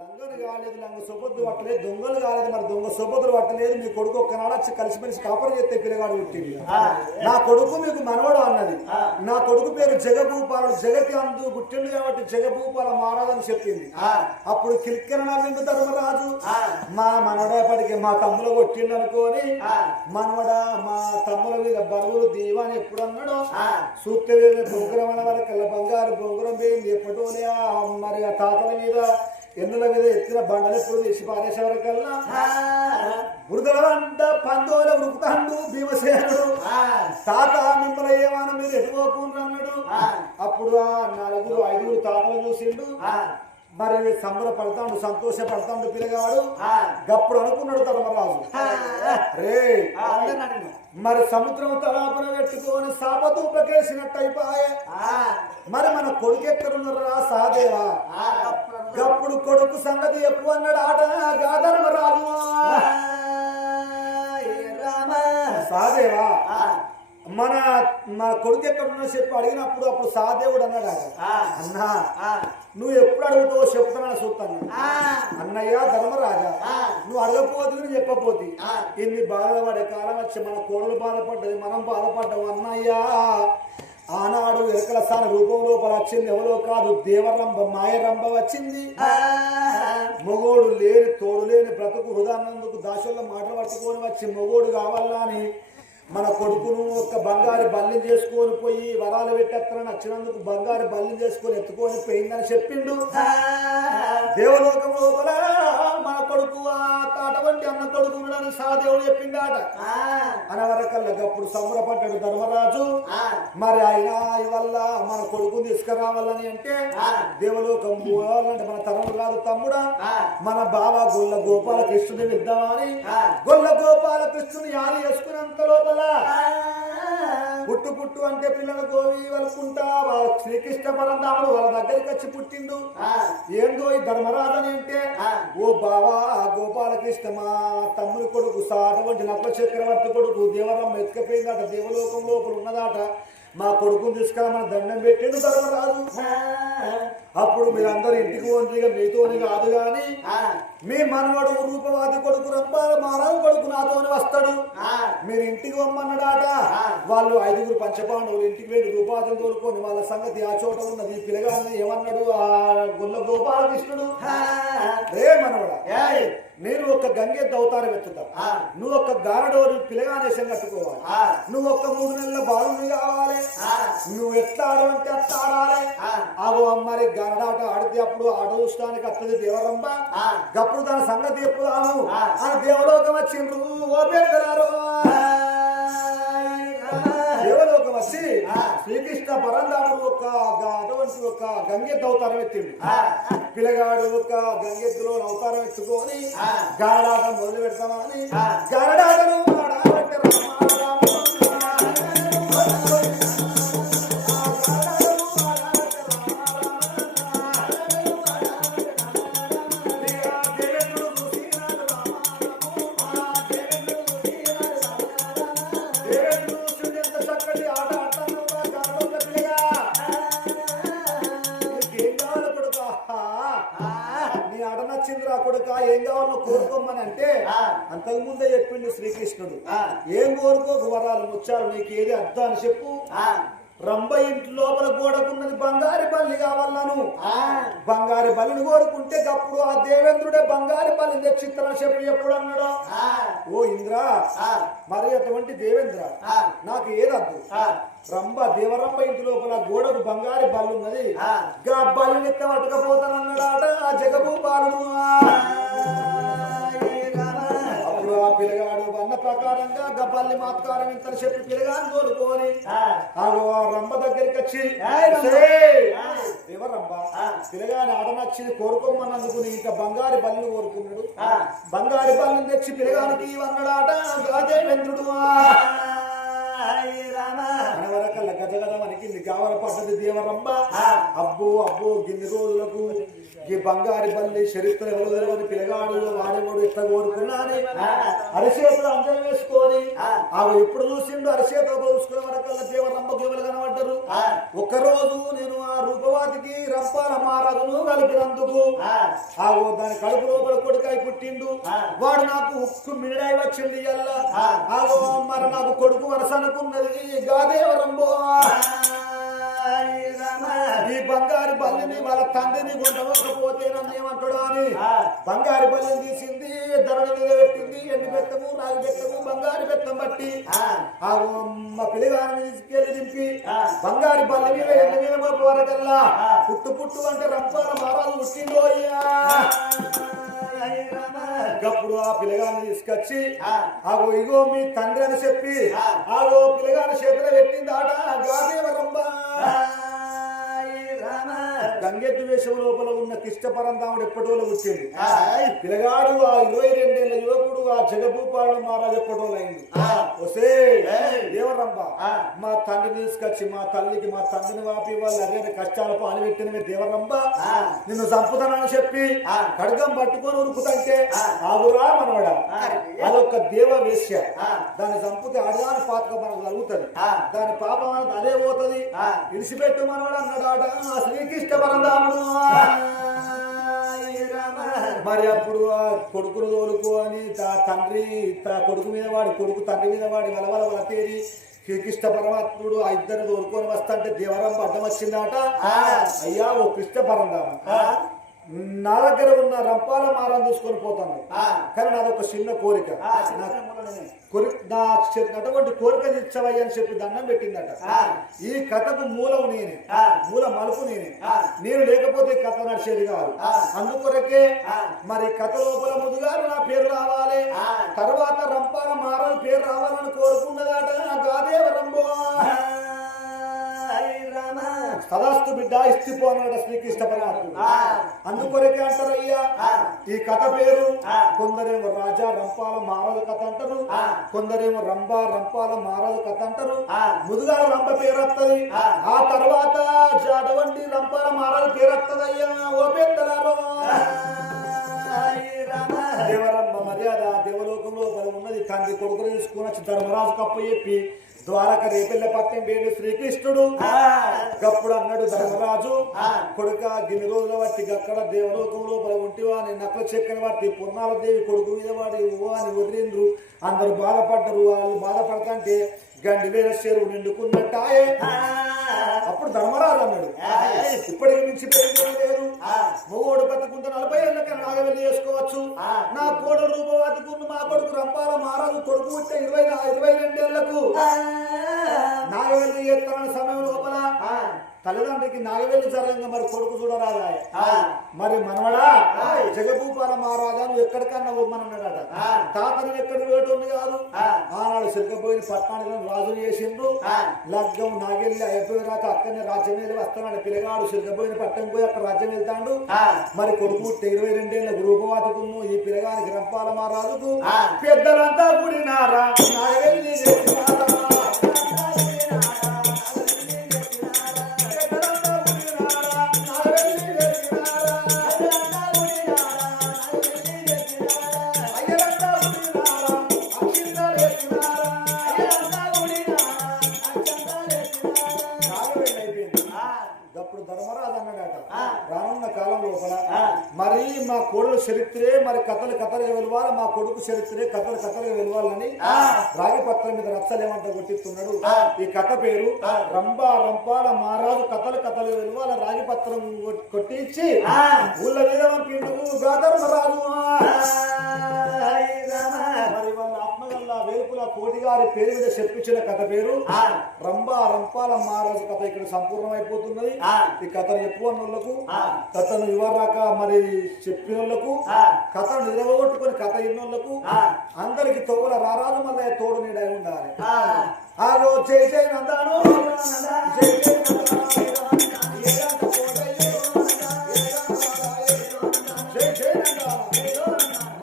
లంగలు కాలేదు లంగ సొబొద్దు పట్టలేదు దొంగలు కాలేదు మరి దొంగ సొబొద్దులు పట్టలేదు మీ కొడుకు ఒక్కనాడు వచ్చి కలిసిమెలిసి కాపురం చేస్తే పిల్లగాడు పుట్టింది నా కొడుకు మీకు మనవడు అన్నది. నా కొడుకు పేరు జగభూపాలుడు జగతి అందు పుట్టిండు కాబట్టి జగభూపాల మహారాజని చెప్పింది. అప్పుడు కిలిక్కర నవ్విండు ధర్మరాజు. మా మనవడేపటికి మా తమ్ముడు కొట్టిండు అనుకోని మనవడ మా తమ్ముల మీద బరువులు దీవాని ఎప్పుడు అన్నాడు సూత్య బొంగురం అనే వరకు బంగారు బొంగురం పోయింది ఎప్పటోనే ఆ మరి ఆ తాతల మీద. ఎన్నుల మీద ఎత్తిన బండలు ఎప్పుడు తీసి పారేసే వరకల్లా? బురదల వంట పందోల ఉరుకుతాండు భీమసేనుడు. తాత మిమ్మల్ని ఏమన్నా మీరు ఎటుకోకుండా అన్నాడు. అప్పుడు ఆ నలుగురు ఐదుగురు తాతలు చూసిండు. మరి సంబరపడతాడు సంతోషపడతాడు పిల్లగాడు. గప్పుడు అనుకున్నాడు ధర్మరాజు రే మరి సముద్రం తలాపన పెట్టుకొని సాపతూపకేసినట్టు అయిపోయే మరి మన కొడుకు ఎక్కడున్నారా సాదేవా గప్పుడు కొడుకు సంగతి ఎప్పు అన్నాడు ఆట గాధర్మరాజు సాదేవా? మన మన కొడుకు ఎక్కడున్నా చెప్పి అడిగినప్పుడు అప్పుడు సాదేవుడు అన్నాడు. అన్నా నువ్వు ఎప్పుడు అడుగుతావో చెప్తానని చూస్తాను అన్నయ్య ధర్మరాజా నువ్వు అడగపోతే నువ్వు చెప్పపోతే ఇన్ని బాధలు పడే కాలం వచ్చి మన కోడలు బాధపడ్డది మనం బాధపడ్డాం అన్నయ్య. ఆనాడు ఎరకల స్థాన రూపం లోపల వచ్చింది ఎవరో కాదు దేవరంభ మాయరంభ వచ్చింది. మొగోడు లేని తోడు లేని బ్రతుకు హృదయానందుకు దాసుల్లో మాటలు పట్టుకొని వచ్చి మొగోడు కావాలా అని మన కొడుకును ఒక బంగారు బల్లి చేసుకొని పోయి వరాలు పెట్టేస్తానని వచ్చినందుకు బంగారు బల్లి చేసుకొని ఎత్తుకొని పోయిందని చెప్పిండు. దేవలోకం లోపల కొడుకు అటువంటి అన్న కొడుకు ఉన్నాడని సహదేవుడు చెప్పిండాట. అనవరకల్లా గప్పుడు సంబరపడ్డాడు ధర్మరాజు. మరి ఆయన వల్ల మన కొడుకుని తీసుకురావాలని అంటే దేవలోకం పోవాలంటే మన తరం కాదు తమ్ముడా. మన బావ గొల్ల గోపాల కృష్ణుని ఇద్దామని గొల్ల గోపాల కృష్ణుని యాది చేసుకున్నంత లోపల పుట్టు పుట్టు అంటే పిల్లలు గోవి వలుకుంటా శ్రీకృష్ణ పరంధాముడు వాళ్ళ దగ్గరికి వచ్చి పుట్టిండు. ఏందో ఈ ధర్మరాజని అంటే? ఓ బావా గోపాలకృష్ణ మా తమ్ముని కొడుకు సాటువంటి నకుల చక్రవర్తి కొడుకు దేవరమ్మ ఎత్తుకపోయిందట దేవలోకం లోపల ఉన్నదాట. మా కొడుకుని తీసుకురామని దండం పెట్టిండు ధర్మరాజు. అప్పుడు మీరందరూ ఇంటికి ఒంటిగా మీతోని కాదు గాని మీ మనవడు రూపవాది కొడుకు రంపాల మానవ కొడుకు నాతోని వస్తాడు. మీరు ఇంటికి వమ్మన్నాడాట వాళ్ళు ఐదుగురు పంచపాండవులు ఇంటికి వెళ్ళి రూపాయలు తోలుకొని వాళ్ళ సంగతి ఆ చోట ఉన్నది. ఈ పిల్లగాన్ని ఏమన్నాడు? ఆ గుల్ల గోపాలకృష్ణుడు. రే మనవడా నేను ఒక గంగెద్దు అవతారం ఎత్తుతా. నువ్వు ఒక గారడోరు పిల్లగానేసం కట్టుకోవాలి. నువ్వు ఒక మూడు నెలల బాలుని కావాలి. నువ్వు ఎట్లా ఆడమంటే అట్లా ఆడాలి ఆగో మరి గరడాట ఆడితే అప్పుడు ఆడోష్టానికి వస్తుంది దేవరంబ గప్పుడు దాని సంగతి చెప్పుదాము అని దేవలోకం వచ్చిండ్రు ఓ పెద్దలారు దేవలోకం వచ్చి శ్రీకృష్ణ పరందాముడు ఒక అటువంటి ఒక గంగెద్దు అవతారం ఎత్తిండు. పిల్లగాడు ఒక గంగెద్దులో అవతారం ఎత్తుకొని గారడాట మొదలు పెడతామని గారడాటను ఆడబట్టే కావాలో కోరుకోమని అంటే అంతకు ముందే చెప్పిండు శ్రీకృష్ణుడు. ఏం కోరుకోకు వరాలు ముచ్చారు నీకు ఏది అర్థం అని చెప్పు. రంభ ఇంటి లోపల గోడకున్నది బంగారు బల్లి కావాలను బంగారు బలిని కోరుకుంటే అప్పుడు ఆ దేవేంద్రుడే బంగారు బలి తెచ్చిత్తన చెప్పి ఎప్పుడు అన్నాడు? ఓ ఇంద్ర మరి అటువంటి దేవేంద్ర నాకు ఏదద్దు రంభ దేవరంభ ఇంటి లోపల గోడకు బంగారు బల్లి ఉన్నది. గా బల్లిని ఎత్త పట్టుకపోతానన్నాడాట ఆ జగభూ బాలుడు అప్పుడు ఆ పిల్లగాడు అన్న ప్రకారంగా గబ్బల్లి మాత్కారం ఇంత చెప్పి పిల్లగాని కోరుకోని ఆ. రంభ దగ్గరికి వచ్చి దేవరంభ పిల్లగాని ఆడ నచ్చింది కోరుకోమన్నందుకు ఇంకా బంగారు బల్లిని కోరుకున్నాడు. బంగారు బల్లిని తెచ్చి పిల్లగానికి అన్నాడాట గాదేవేంద్రుడు అనవరకల్ల గజగజ వణికింది గావర పడ్డది దేవరంబ అబ్బో అబ్బో గిన్ని రోజులకు ఈ బంగారి బల్లి చరిత్ర ఎవరు పిల్లగాడు వాడేవాడు ఇట్లా కోరుకున్నాని అరిచేతులు అంజనం వేసుకొని ఆమె ఎప్పుడు చూసిండు అరిచేతులు పోసుకునే వరకల్లా దేవరంబ గేవలు కనబడ్డరు? ఒక్కరోజు నేను ఆ రూపవాదికి రంపాల మహారాజును కలిపినందుకు ఆగో దాని కడుపు లోపల కొడుకాయ పుట్టిండు. వాడు నాకు ఉక్కు మిడాయి వచ్చింది ఎల్లా. ఆగో మరి నాకు కొడుకు వరస అనుకున్నది గాదేవరంబో ఈ బంగారు బల్లిని వాళ్ళ తండ్రిని కొండవకపోతే నన్ను ఏమంటాడు అని బంగారు బల్లిని తీసింది ధరణ మీద పెట్టింది ఎండి బెత్తము రాగి బెత్తము బంగారు బెత్తం బట్టి ఆ. మా పిల్లగారిని తీసుకెళ్ళి దింపి బంగారు బల్లి మీద ఎండ మీద మోపు వరకల్లా పుట్టు పుట్టు అంటే రంపాల మారాలు పుట్టిందో అప్పుడు ఆ పిల్లగాన్ని తీసుకొచ్చి ఆగో ఇగో మీ తండ్రి అని చెప్పి ఆగో పిల్లగాని చేతిలో పెట్టింది ఆట లోపల ఉన్న కిష్ట పరంధాముడు ఎప్పటోలో వచ్చింది పిల్లగాడు ఆ ఇరవై రెండేళ్ళ యువకుడు ఆ జగభూపాల మహారాజు ఎప్పటోలు అయింది? వసే దేవరంబ మా తండ్రిని తీసుకొచ్చి మా తల్లికి మా తండ్రిని వాపి వాళ్ళు అరే కష్టాలు పాలు పెట్టినవి దేవరంబ నిన్ను చంపుతానని చెప్పి ఖడ్గం పట్టుకొని ఉరుకుతంటే ఆగురా మనవడ. అదొక దేవ వేశ్య. దాన్ని చంపితే అడగాని పాతక మనకు కలుగుతుంది. దాని పాపం అదే పోతుంది. ఇడిచిపెట్టు మనవడు అన్నాడాట ఆ శ్రీకృష్ణ పరందాముడు మరి అప్పుడు ఆ కొడుకును తోలుకో అని తా తండ్రి తా కొడుకు మీద వాడి కొడుకు తండ్రి మీద వాడి వలవల వల తేరి శ్రీకృష్ణ పరమాత్ముడు ఆ ఇద్దరు తోలుకొని వస్తాంటే దేవరం అడ్డం వచ్చిందట. అయ్యా ఓ కృష్ణ పరందాము? నా దగ్గర ఉన్న రంపాల మారం తీసుకొని పోతాను. కానీ నాది ఒక చిన్న కోరిక నా- అటువంటి కోరిక తీర్చవయ్య అని చెప్పి దండం పెట్టిందట. ఈ కథకు మూలం నేనే. మూల మలుపు నేనే. నేను లేకపోతే కథ నడిచేది కాదు. అందుకొరకే మరి కథ లోపల ముందుగా నా పేరు రావాలి. తర్వాత రంపాల మారని పేరు రావాలని కోరుకున్నదట. గాదేవ సదాస్తు బిడ్డ ఇస్తిపో అన్నాడు శ్రీకృష్ణ పరమాత్ముడు. అందుకొరకే అంటారయ్యా ఈ కథ పేరు కొందరేమో రాజా రంపాల మహారాజు కథ అంటారు కొందరేమో రంభ రంపాల మహారాజు కథ అంటారు. ముదుగా రంభ పేరు వస్తుంది ఆ తర్వాత జాడవంటి రంపాల మహారాజు పేరు వస్తుంది అయ్యా ఓ పెద్దలారో. దేవరంభ మర్యాద దేవలోకంలో బలం ఉన్నది తండ్రి కొడుకులు తీసుకుని వచ్చి ధర్మరాజు కప్ప చెప్పి ద్వారక పట్టం పేరు శ్రీకృష్ణుడు. గప్పుడు అన్నాడు ధర్మరాజు. కొడుక గిన్ని రోజుల బట్టి అక్కడ దేవలోకంలో ఉంటివా అని బట్టి పున్నాల దేవి కొడుకు మీద వాడి ఓ అని వదిలిండ్రు. అందరు బాధపడ్డరు. వాళ్ళు బాధపడతంటే గండి వేల చెరువు నిండుకున్నట్టాయే. అప్పుడు ధర్మరాజు అన్నాడు ఇప్పటికి మించి పెరిగేది లేదు మొగోడు బతుకుంటే నలభై ఏళ్ళకి నాగవెల్లి చేసుకోవచ్చు. నా కోడలు రూపవాదికున్న మా కొడుకు రంపాల మహారాజు కొడుకు పుట్టే ఇరవై ఇరవై రెండేళ్ళకు నాగవెల్లి ఎత్తన సమయం లోపల తల్లిదండ్రికి నాగవెల్లి జరంగా మరి కొడుకు చూడరాదా? మరి మనవడా జగభూపాల మహారాజా నువ్వు ఎక్కడికన్నా ఇవ్వమన్నాడట తాతని ఎక్కడికి వేటుంది కాదు? ఆనాడు సిద్ధపోయిన పట్టణానికి రాజు చేసిండు. లగ్గం నాగెళ్ళి అయిపోయాక అక్కడనే రాజ్యం వెళ్ళి వస్తున్నాడు. పిల్లగాడు సిద్ధపోయిన పట్టణం పోయి అక్కడ రాజ్యం వెళ్తాడు. మరి కొడుకు పుట్టే ఇరవై రెండేళ్ళ రూపవాతకును ఈ పిల్లగానికి రంపాల మహారాజుకు పెద్దలంతా కూడినారా? ధర్మరాజు అన్నాడట. రానున్న కాలం లోపల మరి మా కోడలు చరిత్రే మరి కథలు కథలుగా వెలవాలి మా కొడుకు చరిత్రే కథలు కథలుగా వెలవాలని రాగి పత్రం మీద రచ్చలేమంట కొట్టిస్తున్నాడు. ఈ కథ పేరు రంభ రంపాల మహారాజు కథలు కథలు వెలవాల రాగి పత్రం కొట్- కొట్టించి ఊళ్ళ మీద పంపిండు. మరి ఆత్మగల్ల వేలుపుల కోటిగారి పేరు మీద చెప్పించిన కథ పేరు. రంభా రంపాల మహారాజు కథ ఇక్కడ సంపూర్ణం అయిపోతున్నది ఈ కథను చెప్పుకున్నోళ్ళకు కథను ఇవ్వరాక మరి చెప్పినోళ్ళకు కథ నిలవగొట్టుకుని కథ ఇన్నోళ్ళకు అందరికి తోల రారాలు మన తోడు నీడై ఉండాలి. ఆగో జై జై నందాను. జై జై నందాను.